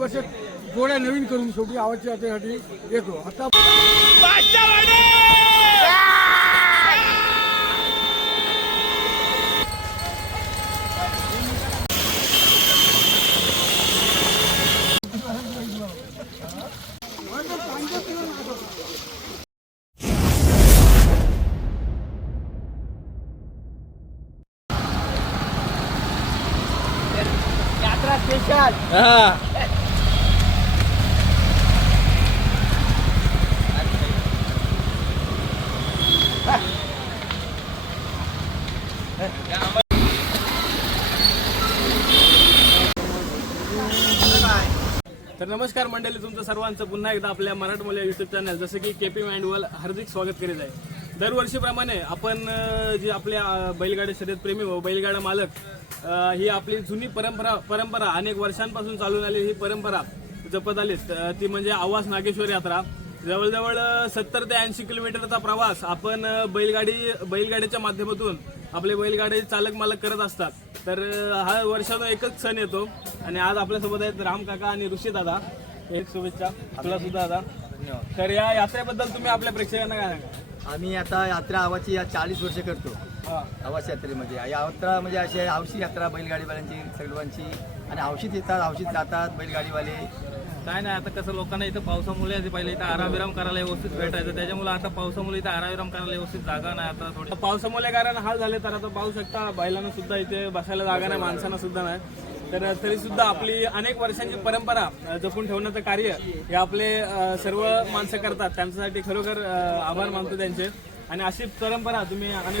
वर्षात जोड्या नवीन करून शेवटी आवाजच्या याच्यासाठी येतो. आता तर नमस्कार मंडळी तुमचं सर्वांचं पुन्हा एकदा आपल्या मराठमोल्या युट्यूब चॅनल जसं की के पी मँडवल हार्दिक स्वागत करीत आहे. दरवर्षीप्रमाणे आपण जी आपल्या बैलगाड्या शर्यतप्रेमी व बैलगाडा मालक ही आपली जुनी परंपरा परंपरा अनेक वर्षांपासून चालून आलेली ही परंपरा जपत आली ती म्हणजे आवास नागेश्वर यात्रा. जवळजवळ सत्तर ते ऐंशी किलोमीटरचा प्रवास आपण बैलगाडी बैलगाडीच्या माध्यमातून आपले बैलगाडी चालक मालक करत असतात. तर हा वर्षातून एकच सण येतो. आणि आज आपल्यासोबत आहेत राम काका आणि ऋषी दादा. एक शुभेच्छा. तुला सुद्धा दादा. तर या यात्रेबद्दल तुम्ही आपल्या प्रेक्षकांना काय सांगा आम्ही आता यात्रा आवाची या चाळीस वर्ष करतो. हा. आवास यात्रेमध्ये. या यात्रा म्हणजे अशी आहे, हौशी यात्रा बैलगाडीवाल्यांची सर्वांची आणि हौशीत येतात हौशीत जातात बैलगाडीवाले. काय नाही आता कसं लोकांना इथं पावसामुळे आधी पहिले इथं आरामविराम करायला व्यवस्थित भेटायचं. त्याच्यामुळे आता पावसामुळे इथं आरामविराम करायला व्यवस्थित जागा नाही आता थोडी. पावसामुळे कारण हाल झाले तर आता पाहू शकता बैलांना सुद्धा इथे बसायला जागा नाही माणसांना सुद्धा नाही. तर तरी सुद्धा आपली अनेक वर्षांची परंपरा जपून ठेवण्याचं कार्य हे आपले सर्व माणसं करतात. त्यांच्यासाठी खरोखर आभार मानतो त्यांचे. आणि अशी परंपरा तुम्ही अनेक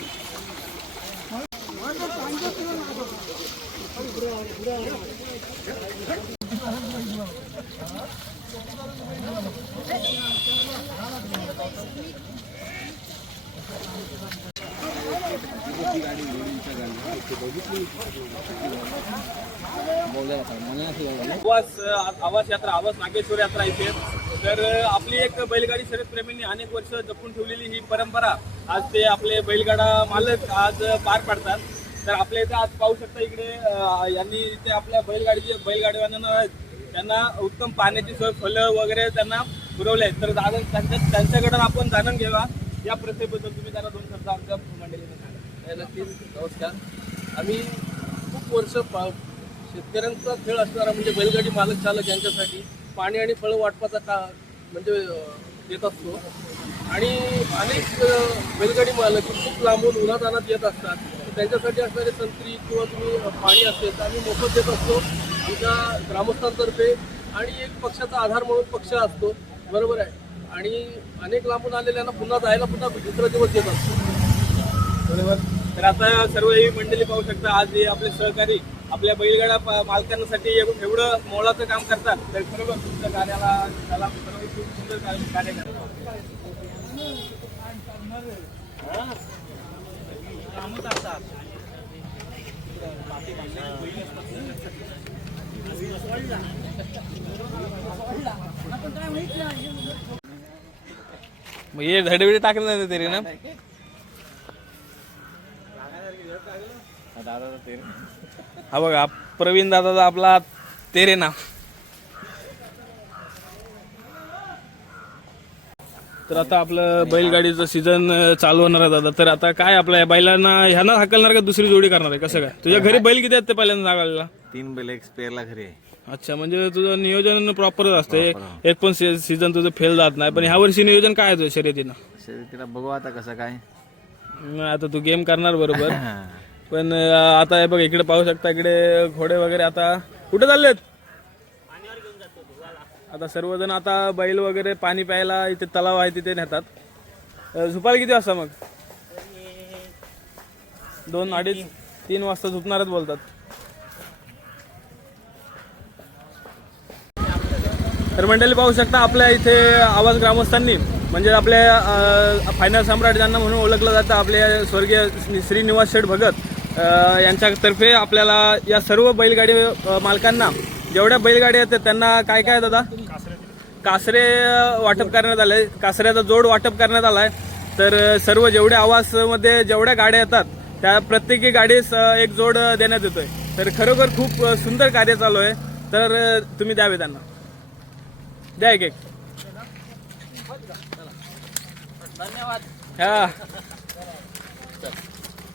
धन्यवाद आवास यात्रा आवास नागेश्वर यात्रा इथे. तर आपली एक बैलगाडी शर्यत प्रेमींनी अनेक वर्ष जपून ठेवलेली ही परंपरा. आज ते आपले बैलगाडा मालक आज पार पाडतात. तर आपल्या इथे आज पाहू शकता इकडे यांनी इथे आपल्या बैलगाडीचे बैलगाडीवाल्यांना त्यांना उत्तम पाण्याची सोय फलं वगैरे त्यांना पुरवले आहेत. तर दादा त्यांच्या त्यांच्याकडून आपण जाणून घ्यावा. या प्रथेबद्दल तुम्ही त्यांना दोन शब्द आमच्या मंडळीने नक्कीच नमस्कार. आम्ही खूप वर्ष पा शेतकऱ्यांचा खेळ असणारा म्हणजे बैलगाडी मालक चालक यांच्यासाठी पाणी आणि फळं वाटपाचा का म्हणजे देत असतो. आणि अनेक बैलगाडी मालक खूप लांबून उन्हातानात येत असतात. त्यांच्यासाठी असणारे संत्री किंवा तुम्ही पाणी असेल तर आम्ही मोफत देत असतो. आमच्या ग्रामस्थांतर्फे आणि एक पक्षाचा आधार म्हणून पक्ष असतो. बरोबर आहे. आणि अनेक लांबून आलेल्यांना पुन्हा जायला पुन्हा दुसरा दिवस येत असतो. बरोबर तर आता सर्व ही मंडळी पाहू शकता आज हे आपले सहकारी आपल्या बैलगाडा मालकांसाठी एवढं मोलाचं काम करतात. तर खरोखर तुमच्या कार्याला त्याला सर्व खूप सुंदर कार्य करतात. मग हे धडबिडी टाकलं नाही तरी ना? हा बघा प्रवीण दादाचा आपला तेरे ना तर आता आपलं बैलगाडीचं सीझन चालू होणार आहे दादा. तर आता काय आपल्या या बैलांना ह्यांना हाकलणार का दुसरी जोडी करणार आहे? कसं काय? तुझ्या घरी बैल किती आहेत ते पहिल्यांदा सांगायला? तीन बैल एक स्पेअरला घरी आहे. अच्छा म्हणजे तुझं नियोजन प्रॉपरच असते. एक पण सीझन तुझं फेल जात नाही. पण ह्या वर्षी नियोजन काय आहे तुझं शर्यतीनं? शर्यतीला बघू आता कसं काय. आता तू गेम करणार बरोबर. पण आता हे बघ इकडे पाहू शकता इकडे घोडे वगैरे आता कुठे चाललेत? आता सर्वजण आता बैल वगैरे पाणी प्यायला इथे तलाव आहे तिथे नेतात. अं, झोपायला किती वाजता मग? दोन अडीच तीन वाजता झोपणारच बोलतात. तर मंडळी पाहू शकता आपल्या इथे आवाज ग्रामस्थांनी म्हणजे आपल्या फायनल सम्राट ज्यांना म्हणून ओळखलं जातं आपले स्वर्गीय श्री- श्रीनिवास शेठ भगत यांच्यातर्फे आपल्याला या सर्व बैलगाडी मालकांना जेवढ्या बैलगाड्या आहेत त्यांना काय काय दादा? कासरे वाटप करण्यात आले. कासऱ्याचा जोड वाटप करण्यात आलाय. तर अ, सर्व जेवढ्या आवासमध्ये जेवढ्या गाड्या येतात त्या प्रत्येकी गाडीस एक जोड देण्यात येतोय. तर खरोखर खूप सुंदर कार्य चालू आहे. तर तुम्ही द्यावे त्यांना द्या एक एक. हा.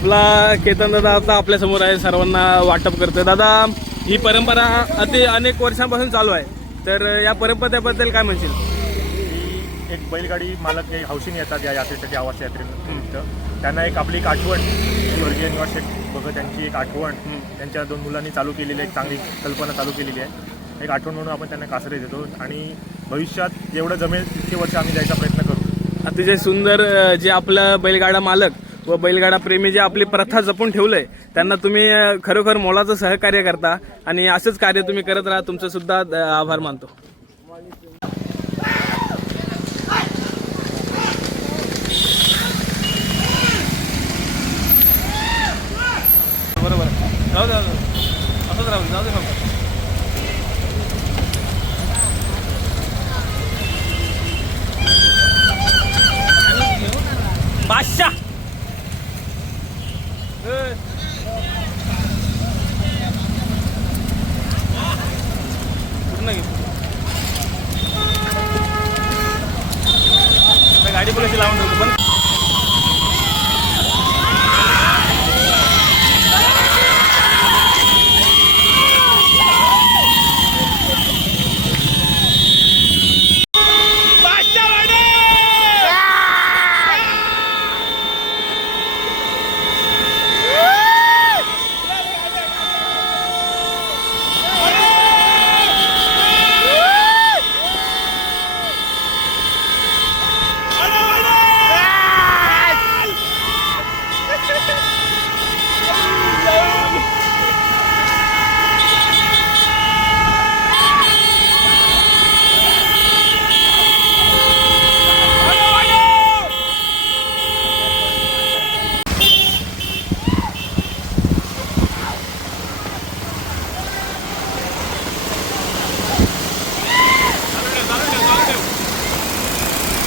आपला केतन दादा आता आपल्यासमोर आहे सर्वांना वाटप करतोय. दादा ही परंपरा अति अनेक वर्षांपासून चालू आहे. तर या परंपरेबद्दल काय म्हणशील? एक बैलगाडी मालक जे हौशीने येतात या यात्रेसाठी आवास यात्रेनिमित्त. त्यांना एक आपली एक आठवण स्वर्गीय निवास शेठ भगत यांची एक आठवण. त्यांच्या दोन मुलांनी चालू केलेली एक चांगली कल्पना चालू केलेली आहे. एक आठवण म्हणून आपण त्यांना कासरे देतो. आणि भविष्यात जेवढं जमेल तितके वर्ष आम्ही द्यायचा प्रयत्न करू. अतिशय सुंदर जे आपलं बैलगाडा मालक व बैलगाडा प्रेमी जे आपली प्रथा जपून ठेवलंय त्यांना तुम्ही खरोखर मोलाचं सहकार्य करता आणि असंच कार्य तुम्ही करत राहा तुमचं सुद्धा आभार मानतो बरोबर राहू दे, राहू दे. असंच राहू दे, जाऊ दे फक्त. बादशाह ए. पूर्ण घे. आता गाडी पुलाची लावून ठेवतो पण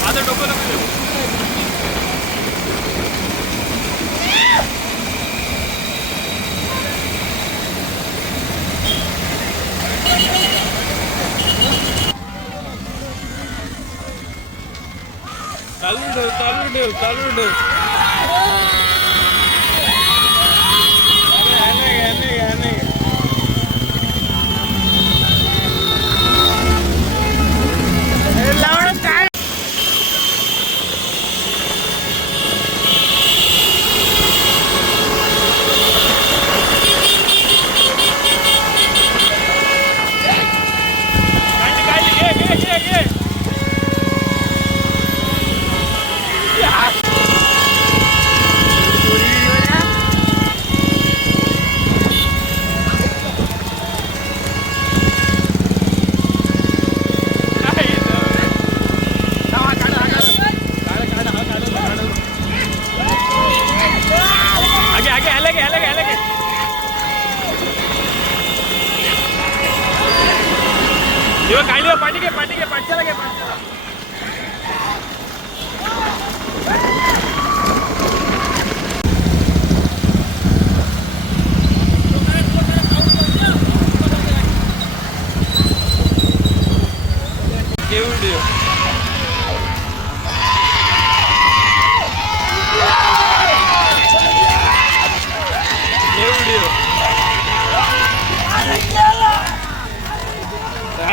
माझं डोकं नको देऊ. चालू ठेव चालू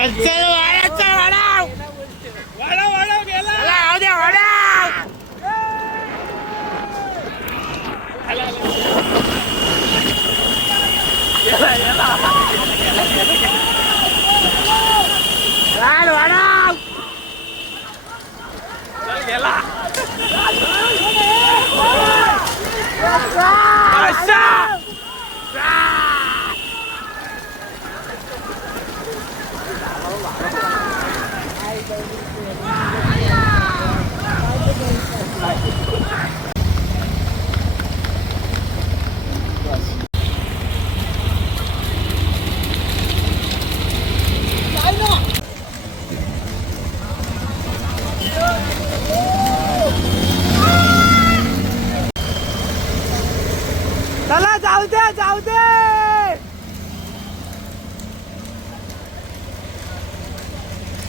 ¡Al cielo!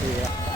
पार्टनर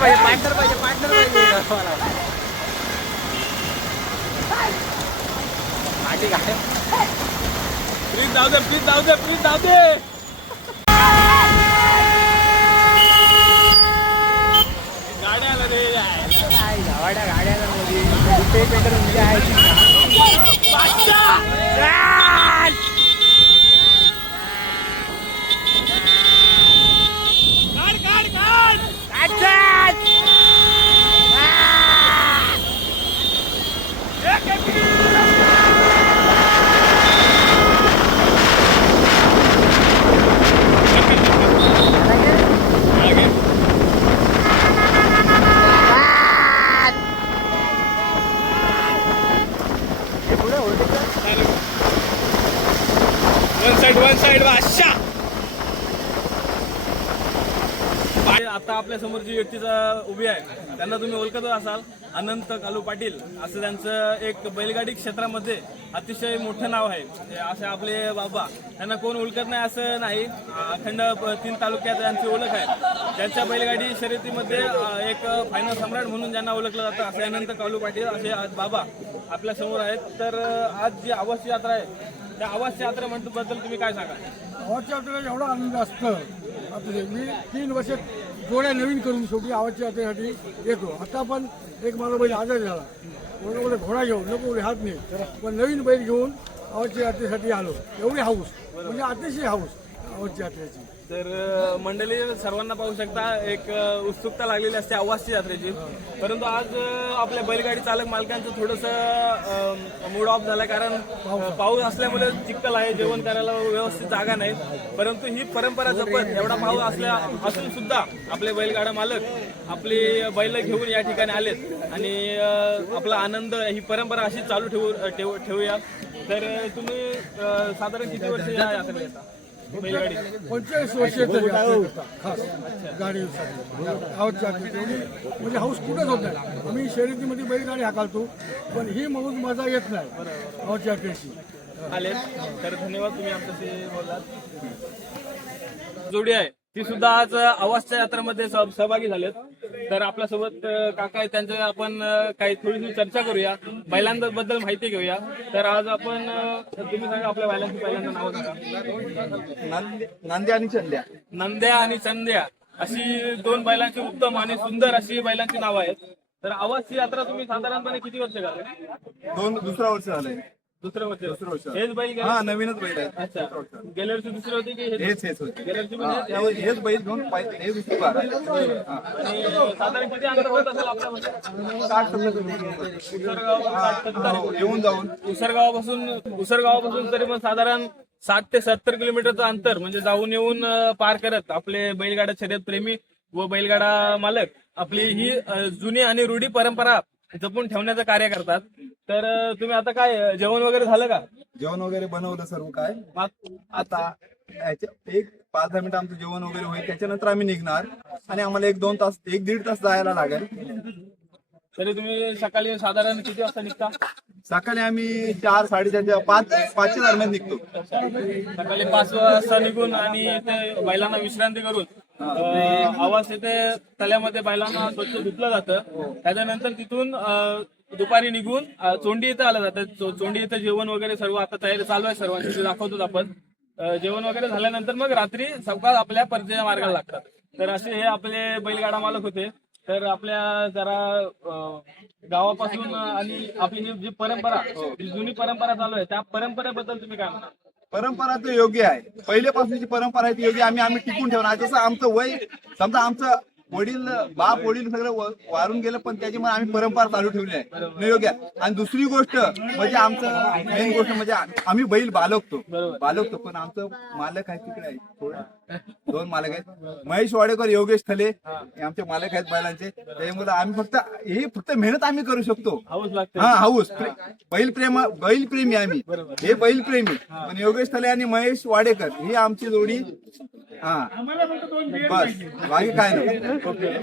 पाहिजे पार्टनर पाहिजे पार्टनर पाहिजे ठीक आहे प्लीज जाऊ दे प्लीज जाऊ दे प्लीज जाऊ दे. गाड्या आला रे गाड्या गाड्या मीटर म्हणजे आहे वन साइड वन साइड अशा आता आपल्यासमोर जी व्यक्तीचा उभी आहे त्यांना तुम्ही ओळखत असाल अनंत कालू पाटील असं त्यांचं एक बैलगाडी क्षेत्रामध्ये अतिशय मोठं नाव आहे. म्हणजे असे आपले बाबा त्यांना कोण ओळखत नाही असं नाही. अखंड तीन तालुक्यात त्यांची ओळख आहे. त्यांच्या बैलगाडी शर्यतीमध्ये एक फायनल सम्राट म्हणून ज्यांना ओळखलं जातं असे अनंत कालू पाटील असे आज बाबा आपल्यासमोर आहेत. तर आज जी आवास यात्रा आहे त्या आवास यात्रा बद्दल तुम्ही काय सांगा आवास यात्रा एवढा आनंद असतं. मी तीन वर्ष जोड्या नवीन करून शेवटी आवाजच्या यात्रेसाठी येतो. आता पण एक माझा बैल आजार झाला. म्हणून घोडा घेऊन नको हात नाही. पण नवीन बैल घेऊन आवाजच्या यात्रेसाठी आलो. एवढी हाऊस. म्हणजे अतिशय हाऊस. तर मंडळी सर्वांना पाहू शकता एक उत्सुकता लागलेली असते आवाजची यात्रेची. परंतु आज आपल्या बैलगाडी चालक मालकांचं थोडंसं मूड ऑफ झालं कारण पाऊस. असल्यामुळे चिखल आहे जेवण करायला व्यवस्थित जागा नाही. परंतु ही परंपरा जपत एवढा पाऊस असल्या असून सुद्धा आपले बैलगाडा मालक आपली बैल घेऊन या ठिकाणी आलेत. आणि आपला आनंद ही परंपरा अशी चालू ठेवू ठेवू ठेवूया. तर तुम्ही साधारण किती वर्ष या यात्रेला येता? पंचेचाळीस वर्ष येतं यात्रेत आता, खास. गाडीसाठी आवाजच्या यात्रेत एवढी म्हणजे हाऊस कुठंच होत नाही. आम्ही शर्यतीमध्ये बैलगाडी हाकालतो पण ही मौज मजा येत नाही. आवाजच्या यात्रेची आले तर धन्यवाद तुम्ही आमच्याशी बोललात. जोडी आहे. ती सुद्धा आज आवाजच्या यात्रेमध्ये सह- सहभागी झालेत. तर आपल्यासोबत काका आहेत त्यांच्या आपण काही थोडीशी चर्चा करूया. बैलांबद्दल माहिती घेऊया. तर आज आपण तुम्ही सांगा आपल्या बैलांची पहिल्यांदा नाव सांगा. नांद्या आणि चंद्या. नंद्या आणि चंद्या. अशी दोन बैलांची उत्तम आणि सुंदर अशी बैलांची नावं आहेत. तर आवाजची यात्रा तुम्ही साधारणपणे किती वर्ष झाले दोन दुसरा वर्ष झालंय. दुसरं वर्ष हेच बैल गेले- हा नवीनच बैल आहे. अच्छा. गेल्या वर्षी दुसरी होती की हे- हेच हेच होते. गेल्या वर्षी पण हा, हेच? यावर हेच बैल घेऊन पाय- हे दुसरी बार आहे. हा. आणि साधारण किती अंतर होत असेल आपल्यामध्ये? साठ सत्तर किलोमीटर. उसरगाव साठ सत्तर हो, येऊन जाऊन. उसरगावापासून उसरगावापासून तरी पण साधारण साठ ते सत्तर किलोमीटरचं अंतर म्हणजे जाऊन येऊन अं, पार करत आपले बैलगाडा शर्यत प्रेमी व बैलगाडा मालक. आपली ही अं, जुनी आणि रूढी परंपरा जपून ठेवण्याचं कार्य करतात. तर तुम्ही आता काय जेवण वगैरे झालं का? जेवण वगैरे बनवलं सर्व काय. माग- आता याच्या- एक पाच दहा मिनिटं आमचं जेवण वगैरे होईल. त्याच्यानंतर आम्ही निघणार. आणि आम्हाला एक दोन तास एक दीड तास जायला लागेल. तरी तुम्ही सकाळी साधारण किती वाजता निघता? सकाळी आम्ही चार साडेचारच्या पाच पाचच्या दरम्यान निघतो. सकाळी पाच वाजता निघून आणि ते बैलांना विश्रांती करून अं, आवाज येथे तल्यामध्ये बैलांना स्वच्छ धुतलं जातं. त्याच्यानंतर तिथून अं, दुपारी निघून चोंडी इथं आलं जातं. चोंडी इथं जेवण वगैरे सर्व आता तयारी चालू आहे सर्वांची ते दाखवतो आपण. जेवण वगैरे झाल्यानंतर मग रात्री सकाळ आपल्या परतीच्या मार्गाला लागतात. तर असे हे आपले बैलगाडा मालक होते. तर आपल्या जरा गावापासून आणि आपली ही जी परंपरा जी जुनी परंपरा चालू आहे त्या परंपरेबद्दल तुम्ही काय म्हणता परंपरा तर योग्य आहे. पहिल्यापासूनची परंपरा आहे ती योग्य आम्ही आम्ही टिकून ठेवणार. जसं आमचं वय समजा आमचं वडील बाप वडील सगळं वारून गेलं पण त्याच्यामुळे आम्ही परंपरा चालू ठेवली आहे. योग्य. आणि दुसरी गोष्ट म्हणजे आमचं मेन गोष्ट म्हणजे आम्ही बैल बालकतो. बालकतो पण आमचं मालक आहे तिकडे आहे. दोन मालक आहेत. महेश वाडेकर योगेश थले हे आमचे मालक आहेत बैलांचे. त्यामुळे आम्ही फक्त हे फक्त मेहनत आम्ही करू शकतो. हा हाऊस. बैल प्रेम बैल प्रेमी आम्ही. हे बैल प्रेमी. पण योगेश थले आणि महेश वाडेकर ही आमची जोडी हा. बस. बाकी काय नाही.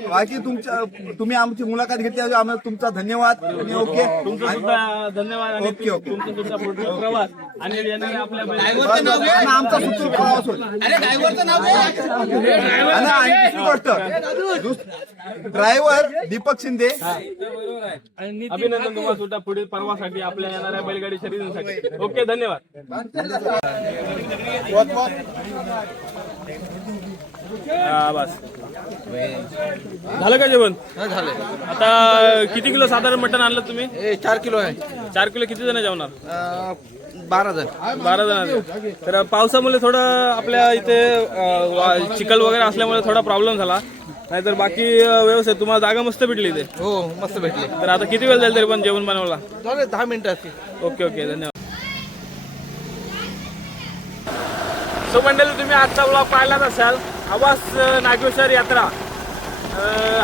बाकी तुमच्या तुम्ही आमची मुलाखत घेतली आम्हाला तुमचा धन्यवाद. तुम्ही ओके? तुमचं आणि- सुद्धा धन्यवाद आणि ओके, ओके. तुमचा सुद्धा पुढचा प्रवास. आणि येणाऱ्या आपल्या बैल- बस, बस. आणि आमचा सुखरूप प्रवास होईल. आणि आणखी गोष्ट. ड्रायव्हर दीपक शिंदे. अभिनंदन तुम्हाला सुद्धा पुढील परवासाठी आपल्या येणाऱ्या बैलगाडी शर्यतीसाठी. ओके धन्यवाद. हा, बस. झालं का जेवण? झालं आता किती किलो साधारण मटण आणलं तुम्ही? चार किलो आहे. चार किलो किती जण जेवणार? बारा जण. बारा जण. तर पावसामुळे थोडं आपल्या इथे चिखल वगैरे असल्यामुळे थोडा प्रॉब्लेम झाला. नाहीतर बाकी व्यवस्थित तुम्हाला जागा मस्त भेटली इथे. हो मस्त भेटले. तर आता किती वेळ जाईल तरी पण जेवण बनवायला? झाले दहा मिनिटं असतील ओके ओके धन्यवाद. सो मंडळी तुम्ही आजचा ब्लॉग पाहिलाच असाल. आवास नागेश्वर यात्रा.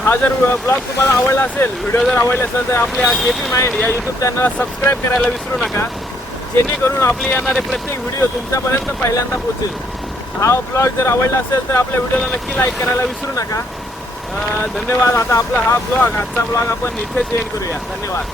हा जर ब्लॉग तुम्हाला आवडला असेल व्हिडिओ जर आवडले असेल तर आपल्या के पी माइंड या यूट्यूब चॅनलला सबस्क्राईब करायला विसरू नका. जेणेकरून आपले येणारे प्रत्येक व्हिडिओ तुमच्यापर्यंत पहिल्यांदा पोहोचेल. हा ब्लॉग जर आवडला असेल तर आपल्या व्हिडिओला नक्की लाईक करायला विसरू नका. धन्यवाद. आता आपला हा ब्लॉग आजचा ब्लॉग आपण इथेच एंड करूया. धन्यवाद.